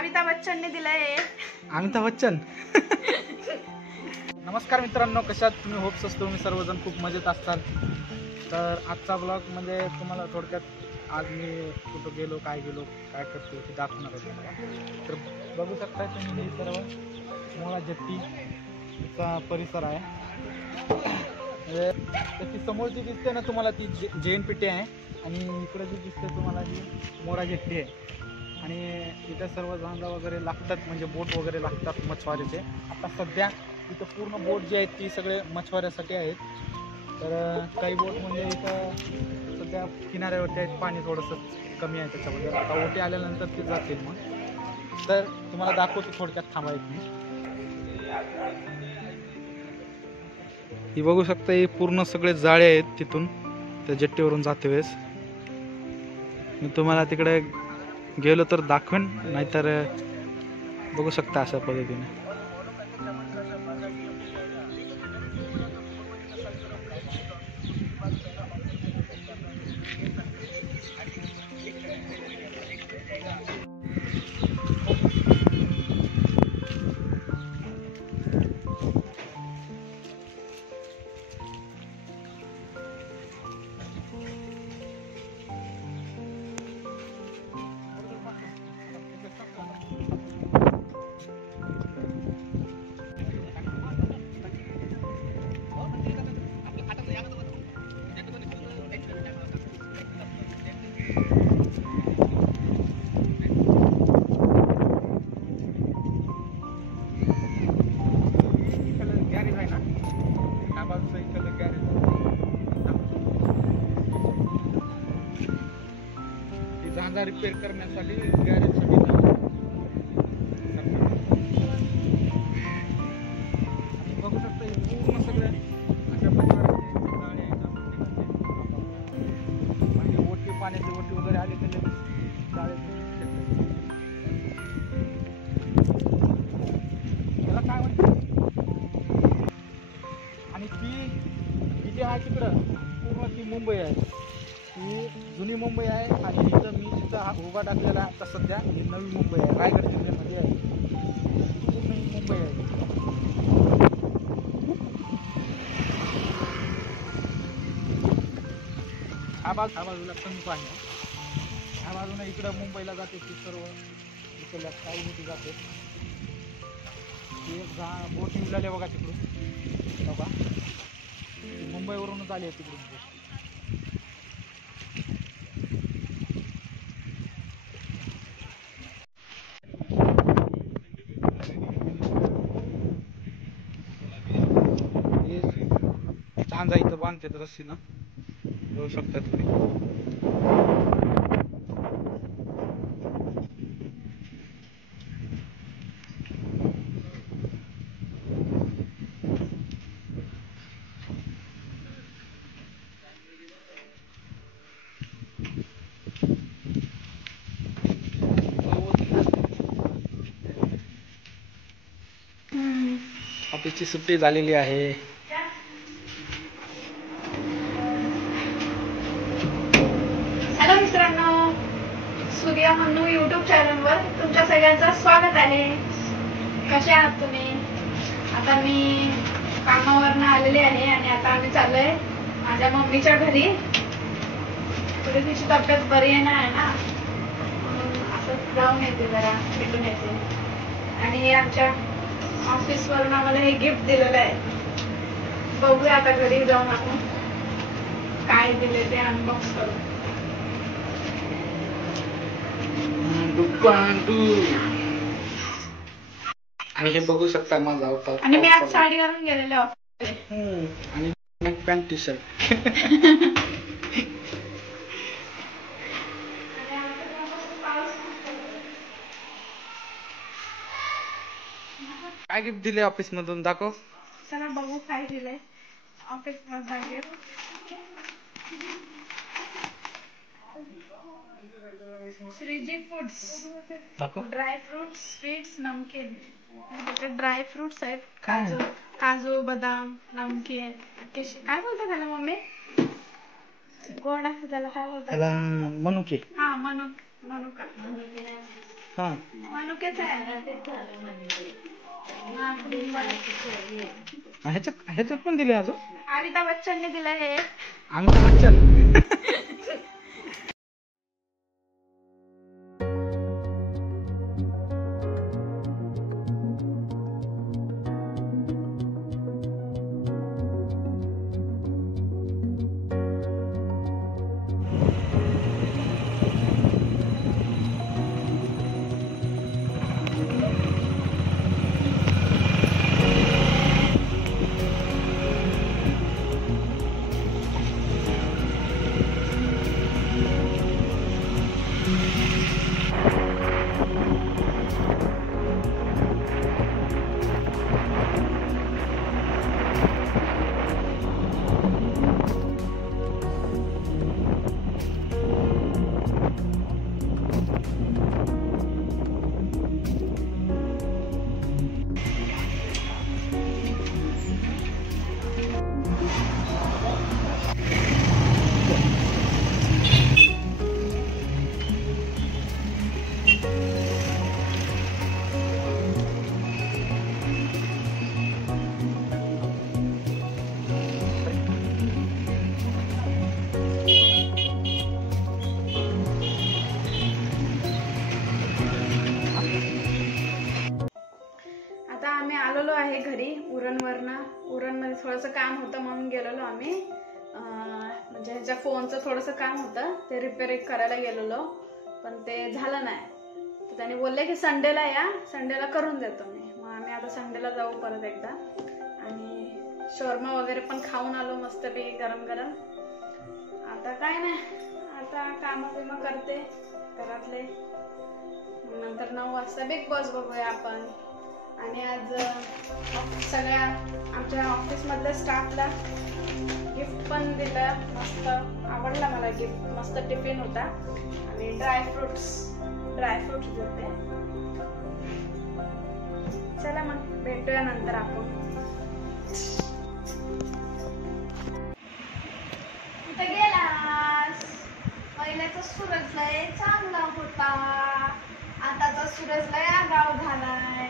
अमिताभ बच्चनने दिलंय. अमिताभ बच्चन. नमस्कार मित्रांनो, कशात तुम्ही? होप्स असतो तुम्ही सर्वजण खूप मजेत असतात. तर आजचा ब्लॉग म्हणजे तुम्हाला थोडक्यात आज मी कुठं गेलो, काय करतो ते दाखवणार आहे तुम्हाला. तर बघू शकता तुम्ही हे सर्व मोळा जेट्टीचा परिसर आहे. म्हणजे त्याची समोर जी दिसते ना तुम्हाला ती JNPT आहे आणि इकडे जी दिसते तुम्हाला ही मोरा जेट्टी आहे. आणि इथे सर्व झांजा वगैरे लागतात, म्हणजे बोट वगैरे लागतात मच्छवाऱ्याचे. आता सध्या इथं पूर्ण बोट जे आहेत ती सगळे मच्छवाऱ्यासाठी आहेत. तर काही बोट म्हणजे इथं सध्या किनाऱ्यावरती आहेत, पाणी थोडंसं कमी आहे त्याच्यामध्ये. आता ओटी आल्यानंतर ते जातील मग. तर तुम्हाला दाखवतो थोडक्यात, थांबा एक मी. ही बघू शकता, ही पूर्ण सगळे जाळे आहेत तिथून त्या जेट्टीवरून जाते वेळेस. मी तुम्हाला तिकडे गेलो तर दाखवेन, नाहीतर बघू शकता अशा पद्धतीने. झांजा रिपेअर करण्यासाठी गॅरेजसाठी बघू शकता. पूर्ण सगळे अशा प्रकारचे जाळे आहेत. म्हणजे ओटी, पाण्याची ओटी वगैरे आली तर जाळे त्याला काय म्हणतात. आणि ती जी आहे तिकडं पूर्ण ती मुंबई आहे. ही जुनी मुंबई आहे. आणि इथं मी जिथं उभा टाकलेला आहे आता सध्या ही नवी मुंबई आहे, रायगड जिल्ह्यामध्ये आहे. पूर्ण ही मुंबई आहे. ह्या बाजूला कमी पाणी आहे. ह्या बाजूला इकडं मुंबईला जाते ती सर्व इकडल्या काही मोठी जाते. ती एक बोट निघाली बघा तिकडून, बघा मुंबईवरूनच आली आहे तिकडून. झांजा इथं बांधतात रस्सीनं, बघू शकता तुम्ही. ऑफिसची सुट्टी झालेली आहे. हॅलो मित्रांनो, सूर्या मन्नू YouTube चॅनलवर तुमच्या सगळ्यांचं स्वागत आहे. कसे आहात तुम्ही? आता मी कामावरनं आलेले आहे आणि आता आम्ही चाललोय माझ्या मम्मीच्या घरी. थोडी तिची तब्येत बरी आहे ना, असं जाऊन येते, जरा भेटून येते. आणि आमच्या ऑफिसवरून आम्हाला हे गिफ्ट दिलेलं आहे. बघूया आता घरी जाऊन आपण काय दिले ते अनबॉक्स करू. आणि हे बघू शकता माझा अवतार. आणि मी आज साडी घालून गेलेले ऑफिस. आणि पॅन्ट टी शर्ट. काय गिफ्ट दिले ऑफिस मधून, दाखव. चला बघू काय दिलंय ऑफिस मधून gift. Shreeji foods dry fruits, sweets, namkeen. त्याच्यात ड्राय फ्रुट्स आहेत, काजू, बदाम, नमकीन. काय बोलतात त्याला मम्मी? गोड असं त्याला काय बोलतात? मनुके. हा, मनुका. हा मनुकेच आहे. ह्याच्यात पण दिले अजून. अमिताभ बच्चनने दिलं हे. अमिताभ बच्चन. आता आम्ही आलेलो आहे घरी उरणवरनं. उरणमध्ये थोडंसं काम होतं म्हणून गेलेलो आम्ही. म्हणजे ह्याच्या फोनचं थोडंसं काम होतं, ते रिपेअर करायला गेलेलो, पण ते झालं नाही. तर त्याने बोलले की संडेला या, संडेला करून देतो मी. मग आम्ही आता संडेला जाऊ परत एकदा. आणि शोरमा वगैरे पण खाऊन आलो मस्तपैकी गरम गरम. आता काय नाही, आता कामं बिमं करते घरातले. नंतर 9 वाजता बिग बॉस बघूया आपण. आणि आज सगळ्या आमच्या ऑफिसमधल्या स्टाफला गिफ्ट पण दिलं. मस्त आवडला मला गिफ्ट. मस्त टिफिन होता आणि ड्रायफ्रुट्स देते. चला मग भेटूया नंतर आपण. कुठे गेलास? पहिल्याचा सूरज लय चांगला होता, आताचा सूरज लय आगाऊ झालाय.